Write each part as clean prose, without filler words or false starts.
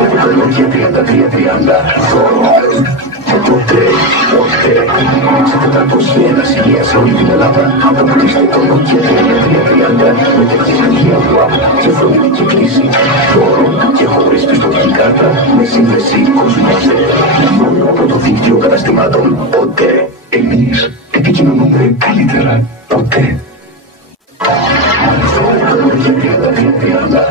Και 33-30 ποτέ σε 401 σημεία σε όλη την Ελλάδα. Αποκτήστε το Nokia 3330 με τεχνολογία WAP και φροντική κλίση. Δώρο και χωρίς πιστωτική κάρτα με σύνδεση Κοσμόζε. Μόνο από το δίκτυο καταστημάτων ποτέ. Εμείς επικοινωνούμε καλύτερα ποτέ. Nokia 3330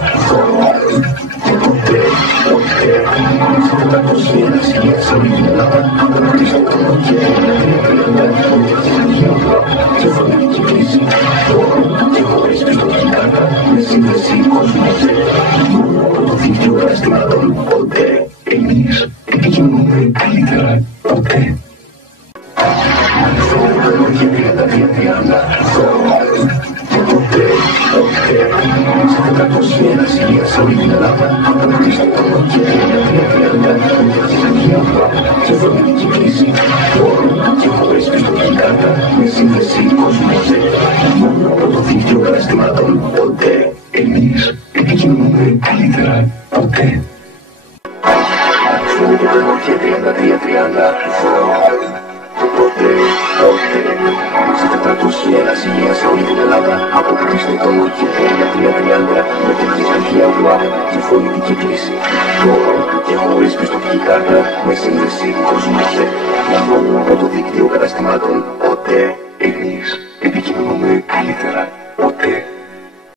σε 401 σημεία σε όλη την Ελλάδα. Αποκτήστε το Nokia 3330 με τεχνολογία WAP και φροντική κλίση. Δώρο και χωρίς πιστωτική κάρτα με σύνδεση Κοσμόζε. Μόνο από το δίκτυο καταστημάτων ποτέ. Εμείς επικοινωνούμε καλύτερα ποτέ. Nokia 3330 σε 401 σημεία σε όλη την Ελλάδα. Αποκτήστε το Nokia 3330 με τεχνολογία WAP και φροντική κλίση. Δώρο και χωρίς πιστωτική κάρτα με σύνδεση Κοσμόζε. Μόνο από το δίκτυο καταστημάτων ποτέ. Εμείς επικοινωνούμε καλύτερα ποτέ. Nokia 3330 σε 401 σημεία σε όλη την Ελλάδα. Αποκτήστε το Nokia 3330 με τεχνολογία WAP και φωνητική κλίση. Δώρο και χωρίς πιστωτική κάρτα με σύνδεση Κοσμόζε. Μόνο από το δίκτυο καταστημάτων ποτέ. Εμείς επικοινωνούμε καλύτερα ποτέ.